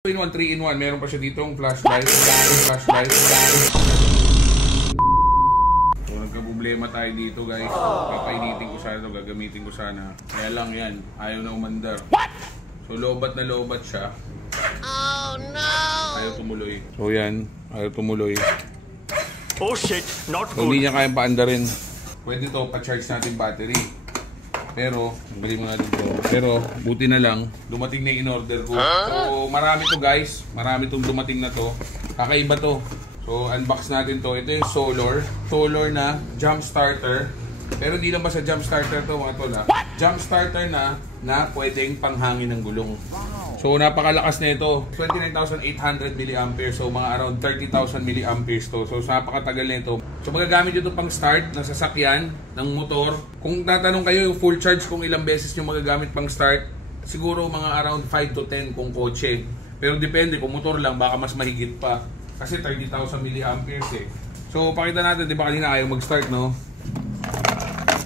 2-in-1, 3-in-1. Meron pa siya dito yung flashlight. Flashlight. So, nagka-problema tayo dito, guys. Papainitin ko sana ito. Gagamitin ko sana. Kaya lang yan. Ayaw na umandar. So, lobat na lobat siya. Oh, no! Ayaw tumuloy. So, yan. Ayaw tumuloy. Oh, shit. Not So, good. hindi niya kayang paandarin. Pwede to pa-charge natin battery. Pero, galing mo natin to. Pero, buti na lang, dumating na yung in-order ko. So, marami to guys. Marami tong dumating na to. Kakaiba to. So, unbox natin to. Ito yung Solar. Solar na jump starter. Pero hindi lang ba sa jump starter to mga tol ha? Jump starter na pwedeng panghangin ng gulong. So, napakalakas na ito. 29,800 mAh. So, mga around 30,000 mAh to. So, napakatagal na ito. So, magagamit ito pang start ng sasakyan, ng motor. Kung tatanong kayo yung full charge kung ilang beses yung magagamit pang start, siguro mga around 5 to 10 kung kotse. Pero depende, kung motor lang, baka mas mahigit pa. Kasi 30,000 mAh eh. So, pakita natin, di ba kanina ayaw mag-start, no?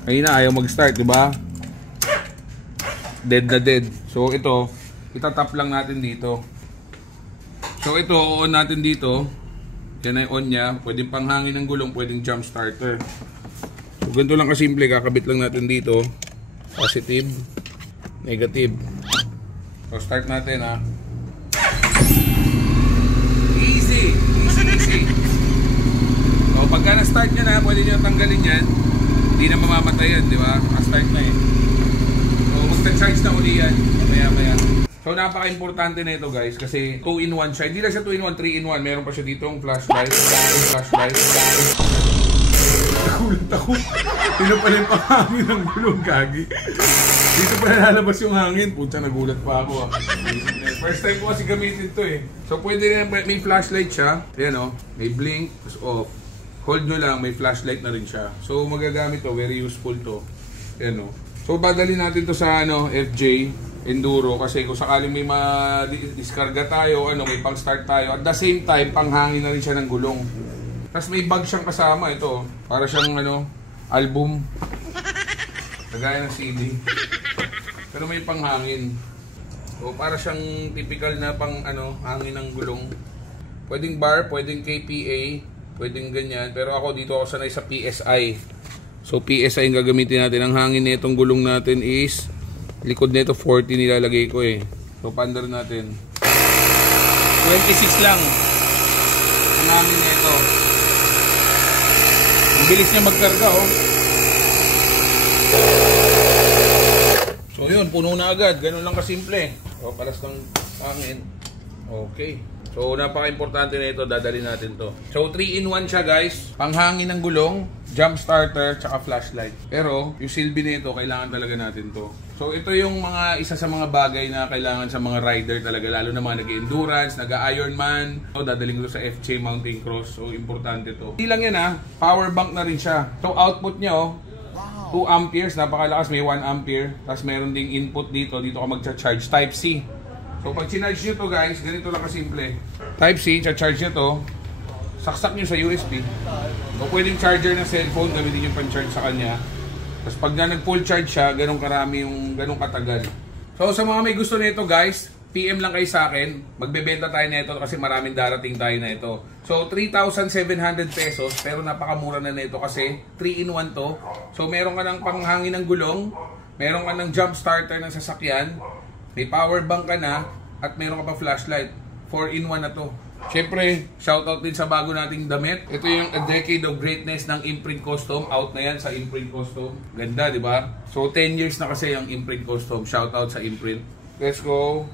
Kanina ayaw mag-start, di ba? Dead na dead. So, ito, itatap lang natin dito. So, ito, on natin dito. Yan ay on niya. Pwedeng panghangin ng gulong, pwedeng jump starter. So, ganito lang kasimple. Kakabit lang natin dito. Positive, negative. So, start natin ha. Easy! Easy, easy. So, pagka na-start nyo na, pwede nyo tanggalin yan. Hindi na mamamatay yan, di ba? Start na eh. So, magta-charge na uli yan. Maya-maya. So, napaka-importante na ito guys. Kasi 2-in-1 siya. Hindi lang siya 2-in-1, 3-in-1. Meron pa siya dito yung flashlight. Flashlight. Nagulat ako. Sino pala yung panghangin ng gulong, gagi? Dito pala lalabas yung hangin. Puta, nagulat pa ako. First time ko kasi gamitin ito eh. So, pwede rin, may flashlight siya. Ayan o. May blink. Tapos off. Hold nyo lang, may flashlight na rin siya. So, magagamit to, very useful to. Ayan o. So, badalhin natin to sa FJ Enduro kasi kung sakaling may ma-discarga tayo, may pang-start tayo. At the same time, panghangin na rin siya ng gulong. Tapos may bag siyang kasama ito. Para siyang album. Kagaya ng CD. Pero may panghangin. So, para siyang typical na hangin ng gulong. Pwedeng bar, pwedeng KPA. Pwedeng ganyan, pero ako dito ako sanay sa PSI. So PSI yung gagamitin natin. Ang hangin nitong gulong natin is likod nito 40 nilalagay ko eh. So paandar natin 26 lang ang hangin nito. Ang bilis niya magkarga oh. So yun, puno na agad. Ganun lang kasimple. So palas ng hangin. Okay. So, napaka-importante na ito. Dadalhin natin to. So, 3-in-1 siya, guys. Panghangin ng gulong, jump starter, tsaka flashlight. Pero, yung silbi nito, kailangan talaga natin to. So, ito yung isa sa mga bagay na kailangan sa mga rider talaga. Lalo na mga nag-endurance, nag-Ironman. So, dadalhin ko to sa FJ Mountain Cross. So, importante to. Hindi lang yan ha. Power bank na rin siya. So, output niya 2 amperes. Napakalakas. May 1 ampere. Tapos, meron ding input dito. Dito ka magcha-charge. Type-C. So, pag sinarge nyo to guys, ganito lang kasimple. Type-C, charge nyo to. Saksak nyo sa USB. So, pwedeng charger ng cellphone, gamitin nyo pang-charge sa kanya. Tapos, pag nag-full charge siya, ganun karami ganun katagal. So, sa mga may gusto nito guys, PM lang kayo sa akin. Magbebenta tayo na ito kasi maraming darating tayo na ito. So, 3,700 pesos, pero napakamura na nito kasi 3-in-1 to. So, meron ka ng panghangin ng gulong, meron ka ng jump starter ng sasakyan, may power bank ka na, at meron ka pa flashlight. 4-in-1 na to. Siyempre, shoutout din sa bago nating damit. Ito yung A Decade of Greatness ng Imprint Custom. Out na yan sa Imprint Custom. Ganda, di ba? So, 10 years na kasi yung Imprint Custom. Shoutout sa Imprint. Let's go!